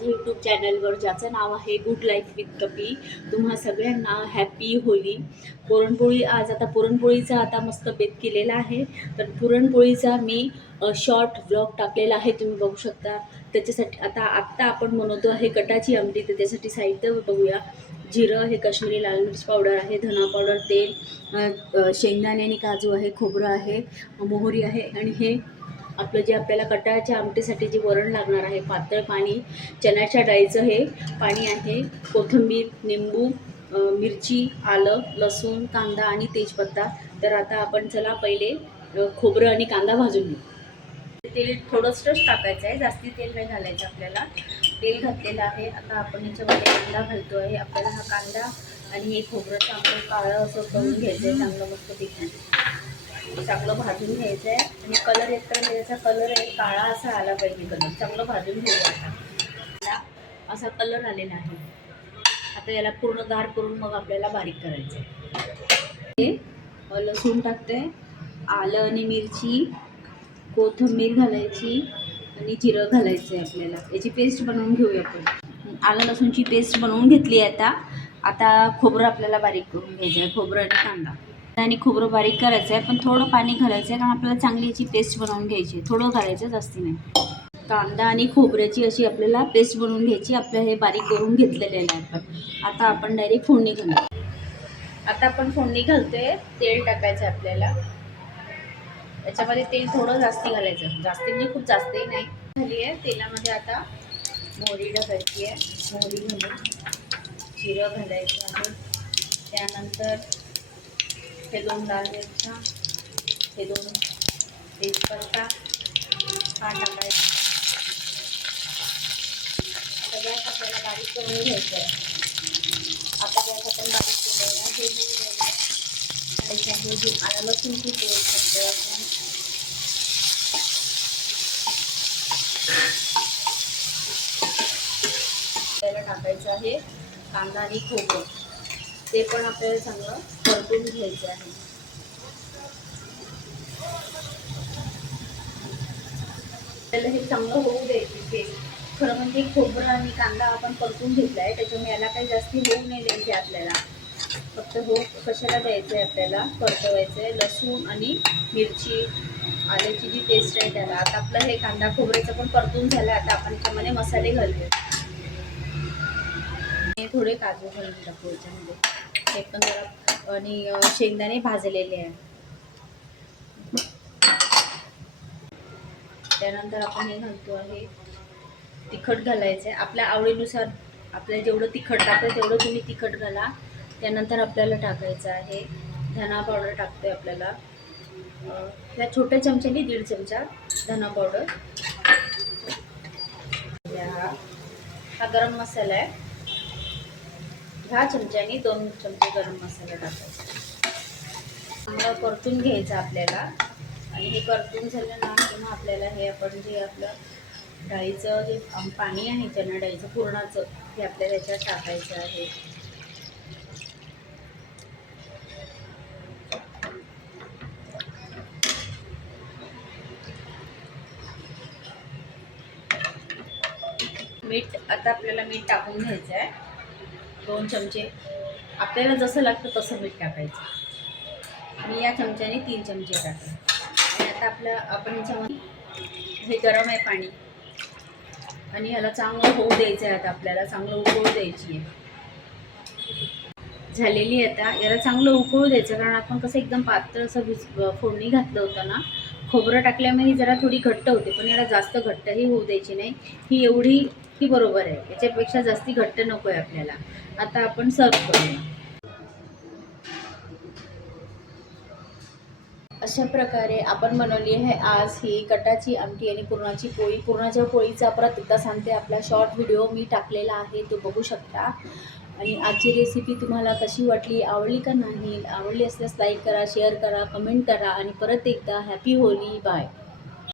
माझ्या यूट्यूब चॅनलवर, ज्याचं नाव आहे गुड लाईफ विथ कपी. तुम्हा सगळ्यांना हॅपी होली. पुरणपोळी आज आता पुरणपोळीचा आता मस्त बेत केलेला आहे. तर पुरणपोळीचा मी शॉर्ट व्लॉग टाकलेला आहे, तुम्ही बघू शकता. त्याच्यासाठी आत्ता आपण बनवतो आहे कटाची आमटी. तर त्यासाठी साहित्य बघूया. जिरं हे काश्मीरी लाल मिर्च पावडर आहे, धना पावडर, तेल, शेंगदाणे आणि काजू आहे, खोबरं आहे, मोहरी आहे आणि हे आपलं जे आपल्याला कटाच्या आमटीसाठी जे वरण लागणार आहे, पातळ पाणी, चण्याच्या डाळीचं हे पाणी आहे, कोथिंबीर, निंबू, मिरची, आलं, लसूण, कांदा आणि तेजपत्ता. तर आता आपण चला पहिले खोबरं आणि कांदा भाजून घेऊ. तेल थोडंसंच टाकायचं आहे, जास्ती तेल नाही घालायचं आपल्याला. तेल घातलेलं आहे. आता आपण याच्यामध्ये कांदा घालतो आहे. आपल्याला हा कांदा आणि हे खोबरं चांगलं काळं असं करून घ्यायचं आहे, चांगलं मस्त तिखट चांगलं भाजून घ्यायचं आहे. आणि कलर येतपर्यंत याचा कलर आहे काळा असा आला पाहिजे. कलर चांगलं भाजून घेऊया. आता असा कलर आलेला आहे. आता याला पूर्ण गार करून मग आपल्याला बारीक करायचं आहे. हे लसूण टाकते, आलं आणि मिरची, कोथिंबीर घालायची आणि जिरं घालायचं आहे. आपल्याला याची पेस्ट बनवून घेऊया आपण. आलं लसूणची पेस्ट बनवून घेतली आहे. आता खोबरं आपल्याला बारीक करून घ्यायचं आहे. खोबरं आणि कांदा आणि खोबरं बारीक करायचं आहे, पण थोडं पाणी घालायचं आहे, कारण आपल्याला चांगली याची पेस्ट बनवून घ्यायची आहे. थोडं घालायचं, जास्ती नाही. कांदा आणि खोबऱ्याची अशी आपल्याला पेस्ट बनवून घ्यायची. आपलं हे बारीक करून घेतलेलं आहे आपण. आता आपण डायरेक्ट फोडणी घालू. आता आपण फोडणी घालतोय. तेल टाकायचं आहे आपल्याला. याच्यामध्ये तेल थोडं जास्ती घालायचं, जास्ती म्हणजे खूप जास्तही नाही. झाली आहे तेलामध्ये. आता मोहरी टाकायची आहे. मोहरी घालून जिरं घालायचं आहे. त्यानंतर हे 2 लाल मिरच्या, हे 2 तेजपत्ता हा टाकायचा. सगळ्यात आपल्याला बारीक करून घ्यायचं आहे. आता गॅस आपण बारीक केलेला हे त्याच्यामध्ये आलं लसूणची पेस्ट टाकतो आपण. त्याला टाकायचं आहे कांदा आणि खोबरं. ते पण आपल्याला चांगलं परतून घ्यायचं आहे. त्याला हे चांगलं होऊ द्यायचे. ते खरं म्हणजे खोबरं आणि कांदा आपण परतून घेतला आहे, त्याच्यामुळे याला काही जास्ती होऊ नाही द्यायचे आपल्याला. फक्त कशाला द्यायचं आहे, आपल्याला परतवायचं आहे. लसूण आणि मिरची, आल्याची जी पेस्ट आहे त्याला. आता आपलं हे कांदा खोबऱ्याचं पण परतून झालं. आता आपण याच्यामध्ये मसाले घालूया. थोडे काजू घालून टाकू याच्यामध्ये. हे पण जरा आणि शेंगदाणे भाजलेले आहे. त्यानंतर आपण हे घालतो आहे तिखट घालायचं आहे. आपल्या आवडीनुसार आपल्याला जेवढं तिखट टाकतं तेवढं तुम्ही तिखट घाला. त्यानंतर आपल्याला टाकायचं आहे धना पावडर. टाकते आपल्याला त्या छोट्या चमच्याने 1.5 चमचा धना पावडर. हा गरम मसाला आहे. ह्या चमच्याने 2 चमचे गरम मसाला टाकायचा. चांगलं परतून घ्यायचं आपल्याला. आणि हे परतून झालं ना की मग आपल्याला हे आपण जे आपलं डाळीचं जे पाणी आहे, चणा डाळीचं पुरणाचं, हे आपल्याला याच्यात टाकायचं आहे. मीठ आता आपल्याला मीठ टाकून घ्यायचं आहे. 2 चमचे आपल्याला जसं लागतं तसं मीठ टाकायचं. मी या चमच्याने 3 चमचे टाकले. आणि आता आपण याच्यामध्ये हे गरम आहे पाणी आणि ह्याला चांगलं होऊ द्यायचं आहे. आता आपल्याला चांगलं उकळू द्यायची आहे. झालेली आता याला चांगलं उकळू द्यायचं, कारण आपण कसं एकदम पातळ असं फोडणी घातलं होतं ना. खोबरं टाकल्यामुळे ही जरा थोडी घट्ट होते, पण याला जास्त घट्टही होऊ द्यायची नाही. ही बरोबर आहे. याच्यापेक्षा जास्ती घट्ट नको आहे आपल्याला. आता आपण सर्व करूया. अशा प्रकारे आपण बनवली आहे आज ही कटाची आमटी आणि पुरणाची पोळी. पुरणाच्या पोळीचा परत एकदा सांगते, आपला शॉर्ट व्हिडिओ मी टाकलेला आहे, तो बघू शकता. आणि आजची रेसिपी तुम्हाला कशी वाटली, आवडली का नाही, आवडली असल्यास लाईक करा, शेअर करा, कमेंट करा. आणि परत एकदा हॅपी होली. बाय.